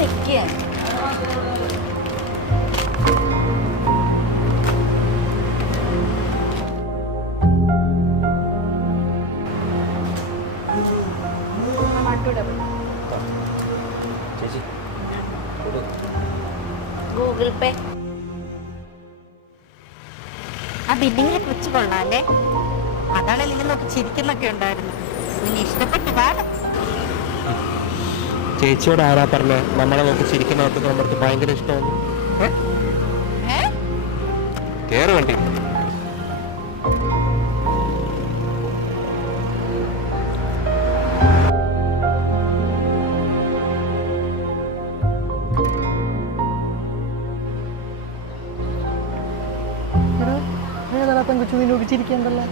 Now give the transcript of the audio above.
നിൽക്കുക. ഗൂഗിൾ പേ. ആ ബില്ലിങ്ങിലെ കൊച്ചു കൊള്ളാല്ലേ? അതാണ് നിങ്ങൾ നോക്കി ചിരിക്കുന്നൊക്കെ ഉണ്ടായിരുന്നു. നിന്നെ ഇഷ്ടപ്പെട്ടു പാടും. ചേച്ചിയോട് ആരാ പറഞ്ഞ നമ്മളെ നോക്കി ചിരിക്കുന്നതൊക്കെ നമ്മൾക്ക് ഭയങ്കര ഇഷ്ടമാണ്. കേറ് വണ്ടി. ഏതാ പെൺകുച്ചു നോക്കി ചിരിക്കണ്ടല്ലോ.